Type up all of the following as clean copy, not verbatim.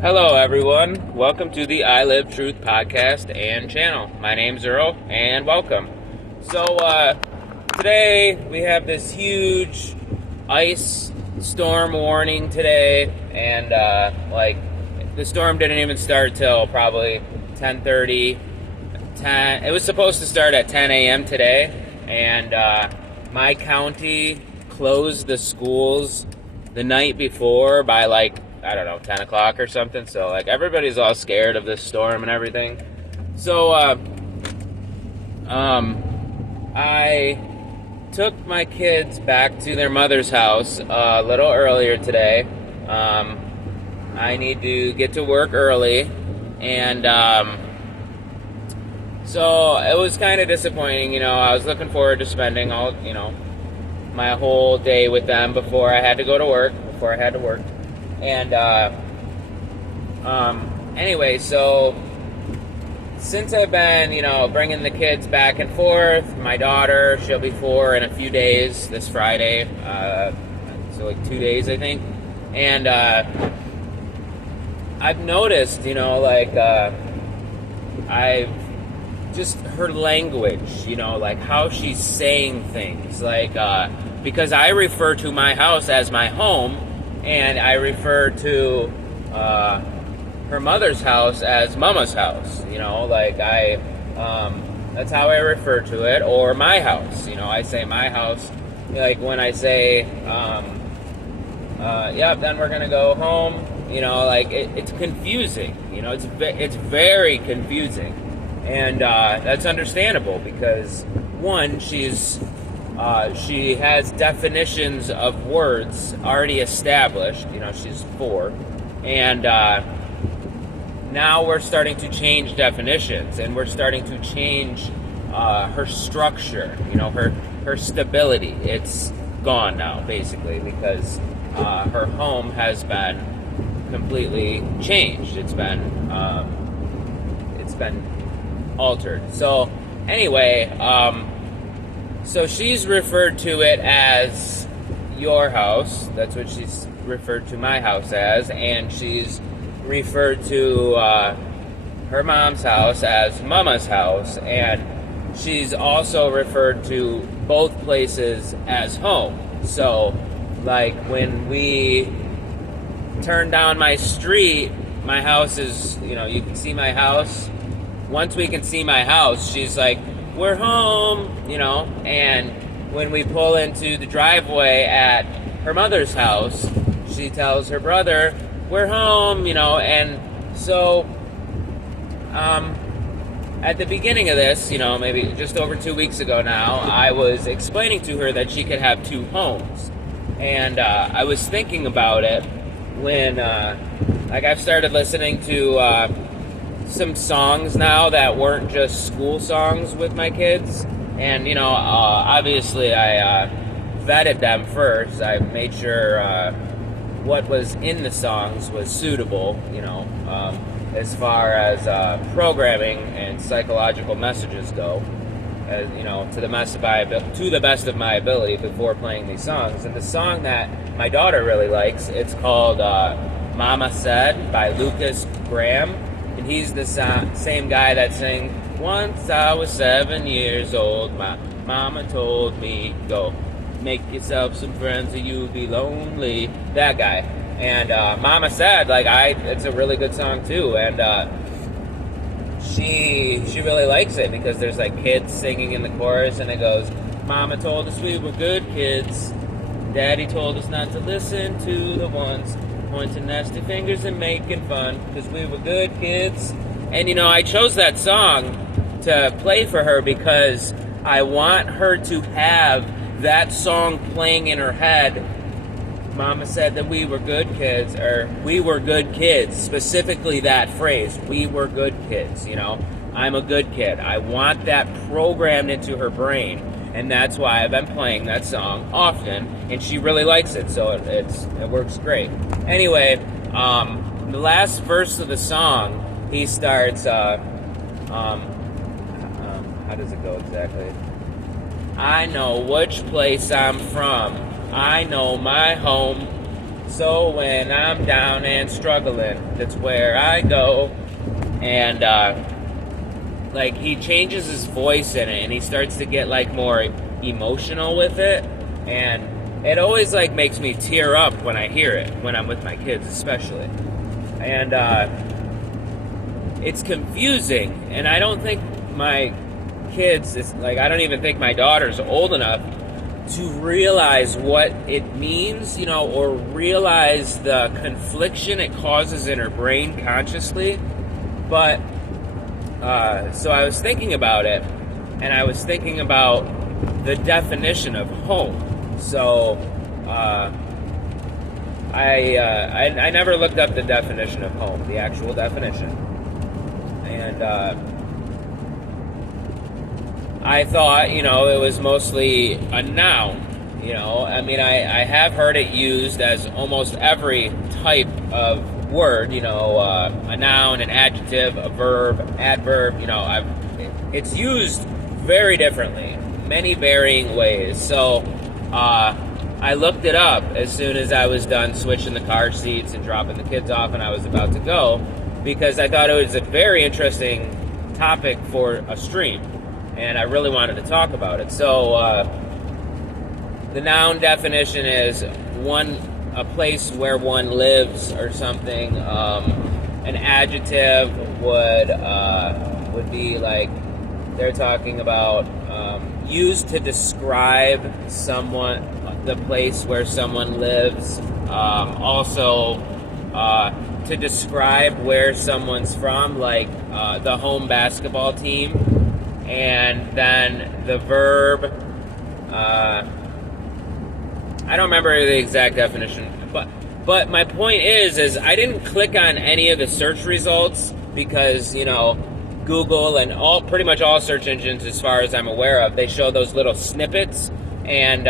Hello, everyone. Welcome to the I Live Truth podcast and channel. My name's Earl, and welcome. So, today we have this huge ice storm warning today, and, the storm didn't even start till probably 10:30. It was supposed to start at 10 a.m. today, and, my county closed the schools the night before by, 10 o'clock or something. So, everybody's all scared of this storm and everything. So, I took my kids back to their mother's house a little earlier today. I need to get to work early, and, so it was kind of disappointing. I was looking forward to spending my whole day with them before I had to work. And, anyway, so since I've been, bringing the kids back and forth, my daughter, she'll be 4 in a few days, this Friday, so 2 days, I think, and, I've noticed, I've just her language, how she's saying things, because I refer to my house as my home, and I refer to her mother's house as Mama's house. That's how I refer to it, or my house. I say my house. When I say, then we're gonna go home. It's confusing. It's very confusing, and that's understandable because one, she has definitions of words already established. She's 4. And now we're starting to change definitions, and we're starting to change her structure, her stability. It's gone now, basically, because her home has been completely changed. It's been altered. So anyway, so she's referred to it as your house. That's what she's referred to my house as. And she's referred to her mom's house as Mama's house. And she's also referred to both places as home. So, when we turn down my street, my house is, you can see my house. Once we can see my house, she's like, we're home, and when we pull into the driveway at her mother's house, she tells her brother, we're home, and so, at the beginning of this, maybe just over 2 weeks ago now, I was explaining to her that she could have 2 homes, and, I was thinking about it when, I've started listening to, some songs now that weren't just school songs with my kids, and obviously I vetted them first. I made sure what was in the songs was suitable, as far as programming and psychological messages go, to the best of my ability before playing these songs. And the song that my daughter really likes, it's called "Mama Said" by Lucas Graham. And he's the same guy that sang, once I was 7 years old, my mama told me, go make yourself some friends or you'll be lonely. That guy. And Mama Said, it's a really good song too. And she really likes it because there's kids singing in the chorus, and it goes, Mama told us we were good kids. Daddy told us not to listen to the ones pointing nasty fingers and making fun, because we were good kids. And I chose that song to play for her because I want her to have that song playing in her head. Mama said that we were good kids, or we were good kids, specifically that phrase, we were good kids. I'm a good kid. I want that programmed into her brain, and that's why I've been playing that song often, and she really likes it, so it works great. Anyway, the last verse of the song, he starts, how does it go exactly? I know which place I'm from. I know my home. So when I'm down and struggling, that's where I go. And like he changes his voice in it, and he starts to get like more emotional with it, and it always like makes me tear up when I hear it when I'm with my kids, especially. And it's confusing, and I don't think my kids, I don't even think my daughter's old enough to realize what it means, or realize the confliction it causes in her brain consciously. But so I was thinking about it, and I was thinking about the definition of home. So I never looked up the definition of home, the actual definition, and I thought, it was mostly a noun. I mean, I have heard it used as almost every type of word, a noun, an adjective, a verb, adverb, it's used very differently, many varying ways. So I looked it up as soon as I was done switching the car seats and dropping the kids off and I was about to go, because I thought it was a very interesting topic for a stream, and I really wanted to talk about it. So the noun definition is a place where one lives or something. An adjective would be like, they're talking about used to describe the place where someone lives. Also to describe where someone's from, like the home basketball team. And then the verb, I don't remember the exact definition, but my point is I didn't click on any of the search results because, Google and pretty much all search engines, as far as I'm aware of, they show those little snippets, and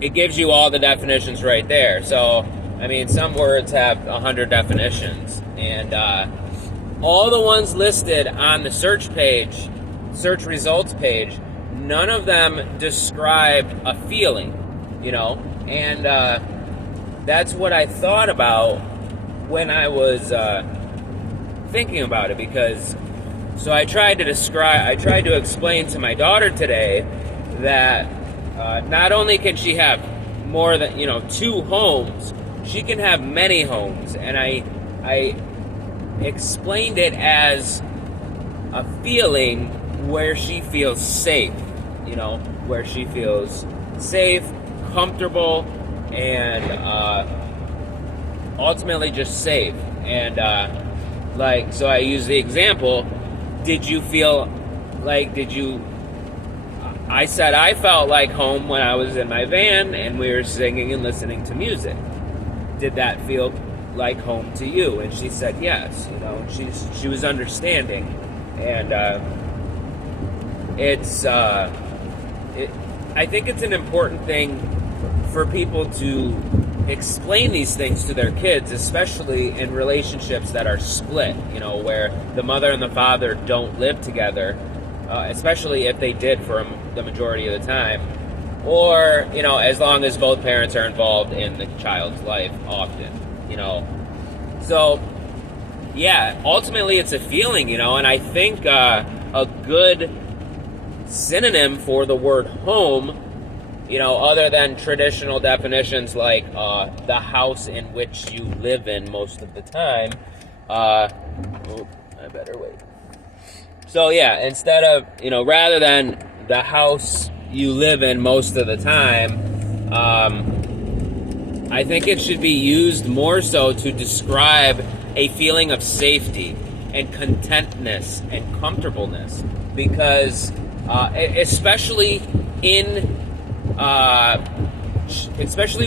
it gives you all the definitions right there. So, I mean, some words have 100 definitions, and all the ones listed on the search results page, none of them describe a feeling, and that's what I thought about when I was thinking about it, because so I tried to explain to my daughter today that not only can she have more than 2 homes, she can have many homes, and I explained it as a feeling where she feels safe, where she feels safe, comfortable, and ultimately just safe. And so I use the example, I said I felt like home when I was in my van and we were singing and listening to music. Did that feel like home to you? And she said yes. She was understanding, and I think it's an important thing for people to explain these things to their kids, especially in relationships that are split, where the mother and the father don't live together, especially if they did for the majority of the time, or, as long as both parents are involved in the child's life often, So, yeah, ultimately it's a feeling, and I think a good synonym for the word home, other than traditional definitions like the house in which you live in most of the time. I better wait. So yeah, instead of, rather than the house you live in most of the time, I think it should be used more so to describe a feeling of safety and contentness and comfortableness, because especially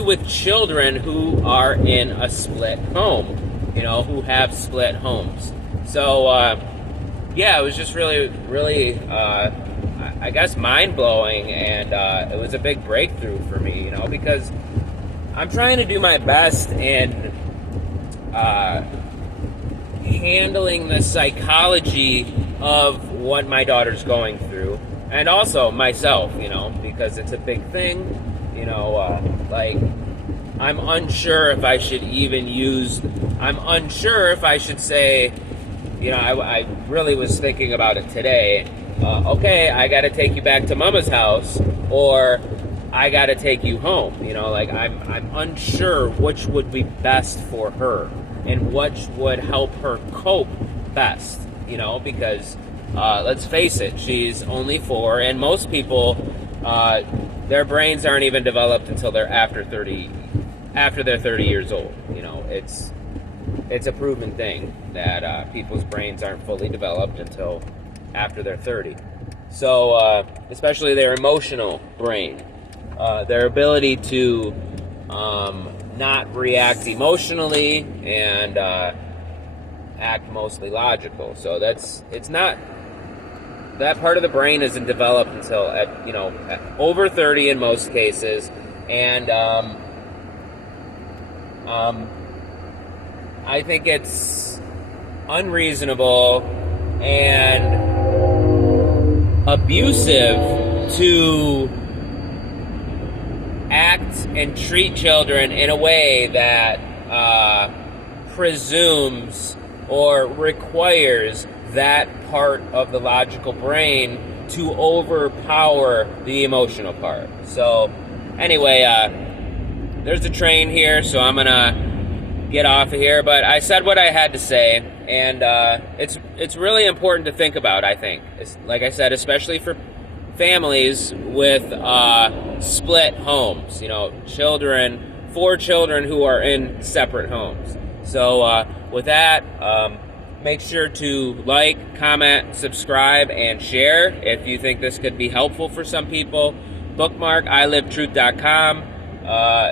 with children who are in a split home, who have split homes. So, it was just really, really, I guess, mind-blowing, and it was a big breakthrough for me, because I'm trying to do my best in handling the psychology of what my daughter's going through, and also myself, because it's a big thing, I'm unsure if I should even use, I'm unsure if I should say, I really was thinking about it today. Okay, I got to take you back to mama's house, or I got to take you home. I'm unsure which would be best for her and which would help her cope best, because let's face it, she's only 4, and most people, their brains aren't even developed until they're after they're 30 years old. It's a proven thing that people's brains aren't fully developed until after they're 30. So, especially their emotional brain, their ability to not react emotionally and act mostly logical. So it's not, that part of the brain isn't developed until at over 30 in most cases, and I think it's unreasonable and abusive to act and treat children in a way that presumes or requires that part of the logical brain to overpower the emotional part. So anyway, there's a train here, so I'm gonna get off of here, but I said what I had to say, and it's really important to think about, I think. Like I said, especially for families with split homes, 4 children who are in separate homes. So with that, make sure to like, comment, subscribe, and share if you think this could be helpful for some people. Bookmark ilivetruth.com.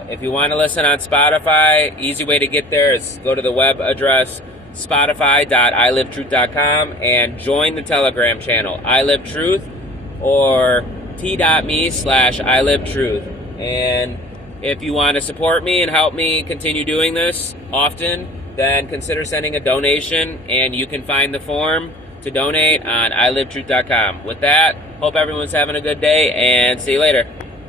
If you want to listen on Spotify, easy way to get there is go to the web address spotify.ilivetruth.com and join the Telegram channel, ilivetruth, or t.me/ilivetruth. And if you want to support me and help me continue doing this often, then consider sending a donation, and you can find the form to donate on ilivetruth.com. With that, hope everyone's having a good day, and see you later.